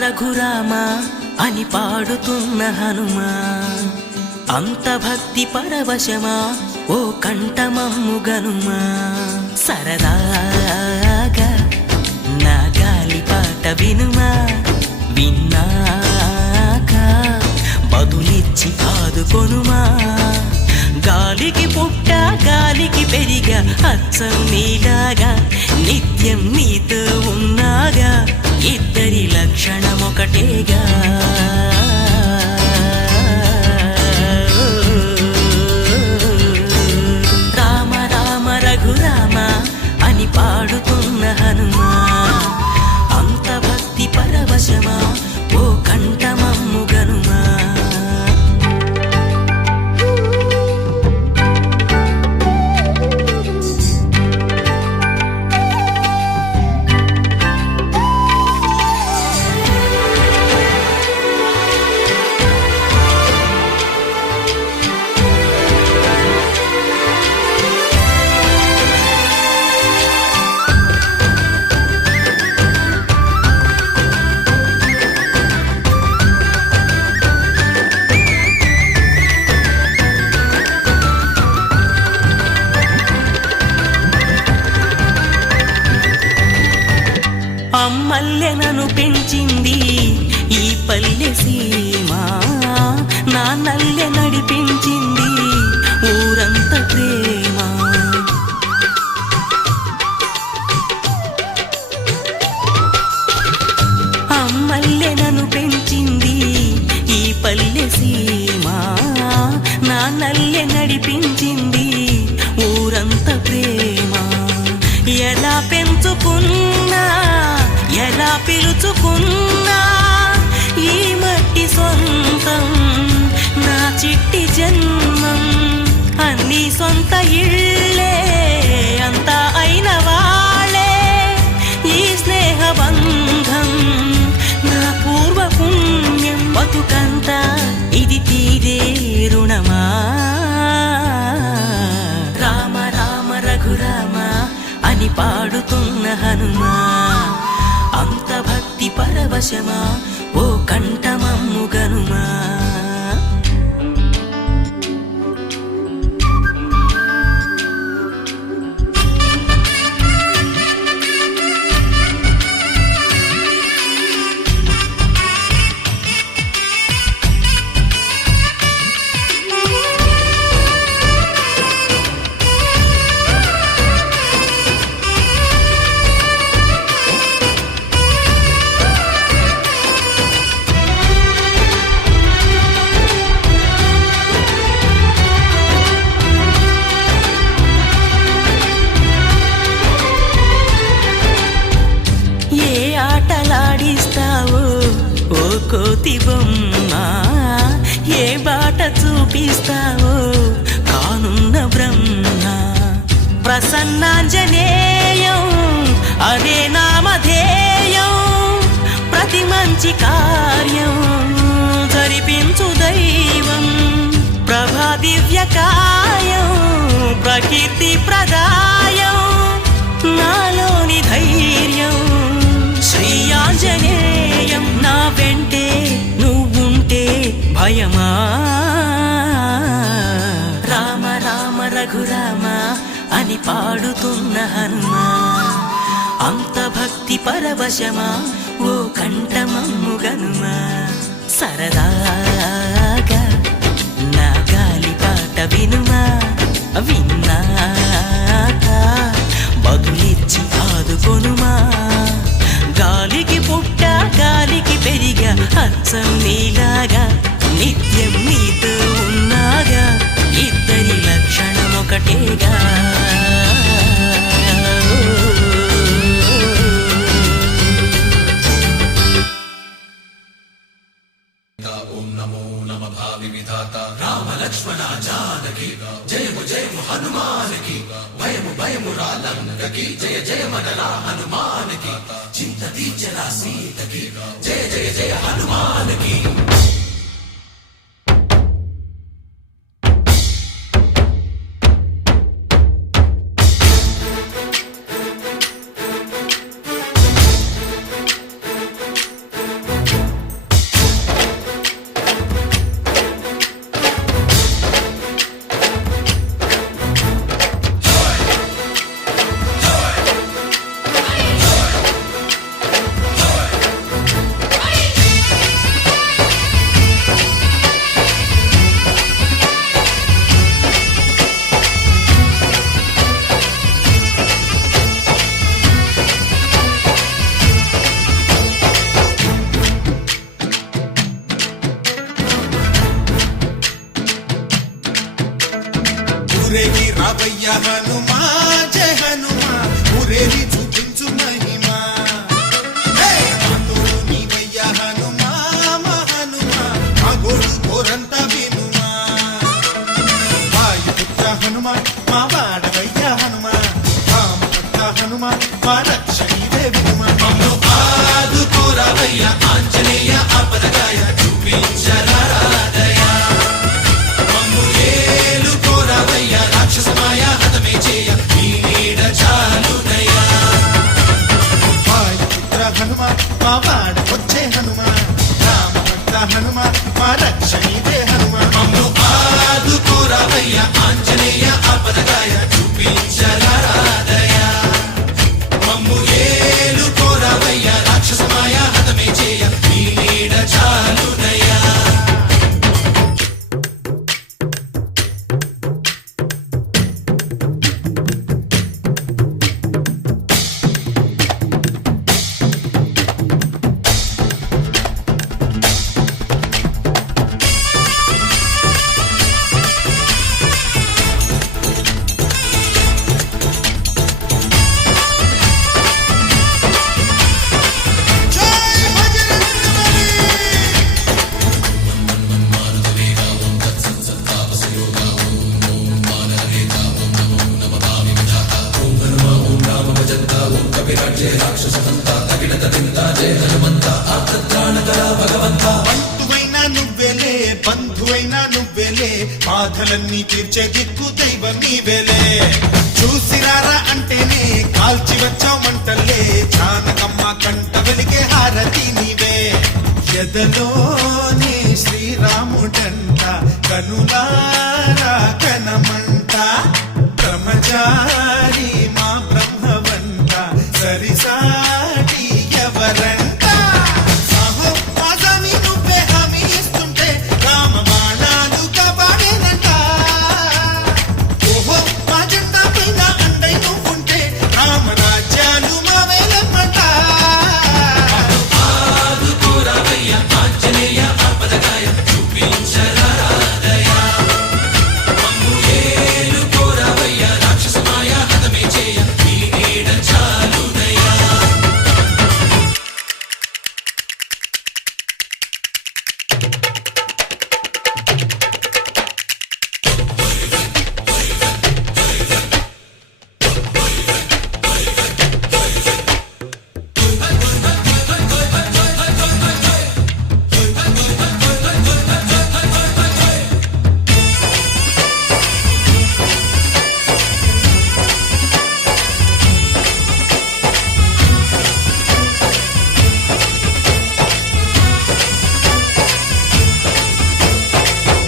రఘురామ అని పాడుతున్న హనుమా, అంత భక్తి పరవశమా ఓ కంఠమమ్ము గనుమా. సరదాగా నా గాలి పాట వినుమా, విన్నాక బదులిచ్చి ఆదుకొనుమా. గాలికి పుట్ట గాలికి పెరిగా అచ్చం నీలాగా, నిత్యం నీతో ఉన్నాగా, ఇద్దరి లక్షణం ఒకటేగా. రామ రామ రఘురామ అని పాడుతున్న హనుమా, అంత భక్తి పరవశమా ఓ కంఠమమ్ము గనుమా. అమ్మల్లె నన్ను పెంచింది ఈ పల్లె సీమ, నాన్నల్లె నడిపించింది ఊరంత ప్రేమ. అమ్మల్లె నన్ను పెంచింది ఈ పల్లె సీమ, నాన్నల్లె నడిపించింది ఊరంత ప్రేమ. ఎలా పెంచుకున్నా ఎలా పిలుచుకున్నా ఈ మట్టి సొంతం నా చిట్టి జన్మం. అన్ని సొంత ఇళ్ళే అంతా అయిన వాళ్ళే ఈ స్నేహ బంధం నా పూర్వ పుణ్యం. బతుకంతా ఇది తీరే రుణమా. రామ రామ రఘురామ అని పాడుతున్న హనుమా, అంత భక్తి పరవశమా ఓ కంఠమమ్ము గనుమా. ఆటలాడిస్తావో ఓ కోతి బొమ్మ, ఏ బాట చూపిస్తావో కానున్న బ్రహ్మ. ప్రసన్నాంజనేయం అదే నామధేయం, ప్రతి మంచి కార్యం జరిపించు దైవం. ప్రభా దివ్యకాయం ప్రకీర్తి ప్రదాయం, నాలోని ధైర్యం శ్రీ ఆంజనేయం. నా వెంటే నువ్వుంటే భయమా. రామ రామ రఘురామ అని పాడుతున్న హనుమా, అంత భక్తి పరవశమా ఓ కంఠమమ్ము గనుమా. సరదాగా నా గాలి పాట వినుమా, విన్నాక బదులిచ్చి ఆదుకొనుమా. గాలికి పుట్ట గాలికి పెరిగి విధాత రామ లక్ష్మణ జానకి జయము జయము హనుమానికి భయము భయము రాలంకకి జయ జయ మనరా హనుమానికి చింత తీర్చరా సీతకి జయ జయ జయ హనుమానికి. ఊరేగి రావయ్య హనుమా జయ హనుమా ఊరేగి చూపించు మహిమా తోడు నీవయ్య హనుమా మా హనుమా మా గోడు కోరంత వినుమా వాయుపుత్ర హనుమా మా వాడవయ్య హనుమా రామపుత్ర హనుమా మా రక్షణీవే వినుమా మమ్ము ఆదుకోరావయ్య ఆంజనేయ ఆపదగాయ చూపించరాదయ మమ్ము ఏలు కోరావయ్య రాక్షసమాయ హతమే చేయ ఈ నీడ చాలునయ్యా వాయుపుత్ర హనుమా మా వాడ వచ్చే హనుమా రామభక్త హనుమా మా రక్షణీదే హనుమా మమ్ము ఆదుకోరావయ్య ఆంజనేయ ఆపదగాయ చూపించరాదయ మమ్ము ఏలు కోరావయ్య రాక్షసమాయ హతమే చేయ ఈ నీడ చాలునయ్యా. బంధువైనా నువ్వేలే బంధువైనా నువ్వేలే బాధలన్నీ తీర్చే దిక్కు దైవం నీవేలే చూసిరారా అంటేనే కాల్చి వచ్చావు మంటల్లే జానకమ్మ కంట వెలిగే హారతి నీవే ఎదలోనే శ్రీరాముడంట కనులారా కనమంట బ్రహ్మచారి మా బ్రహ్మవంట సరిసాటి ఎవరంట సాహో మాజామి నువ్వే హామీ ఇస్తుంటే రామ బాణాలు కాపాడేనంట ఓహో మా జెండా పైన అండై నువ్వుంటే రామరాజ్యాలు మా వేలమ్మంట ఆదుకోరావయ్య ఆంజనేయ ఆపదగాయ చూపించరాదయ మమ్ము ఏలు కోరావయ్య రాక్షసమాయ హతమే చేయ ఈ నీడ చాలునయ్యా.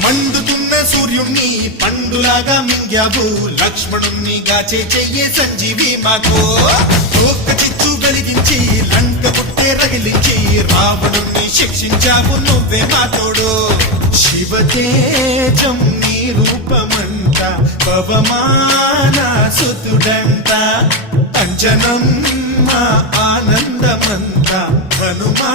మండుతున్న సూర్యుణ్ణి పండులాగా మింగావు లక్ష్మణుణ్ణి గాచే చెయ్యే సంజీవి మాకు తోక చిచ్చు వెలిగించి లంక పుట్టే రగిలించి రావణుణ్ణి శిక్షించావు నువ్వే మా తోడు శివతేజం నీ రూపమంట పవమాన సుతుడంట అంజనం మా ఆనందమంత హనుమా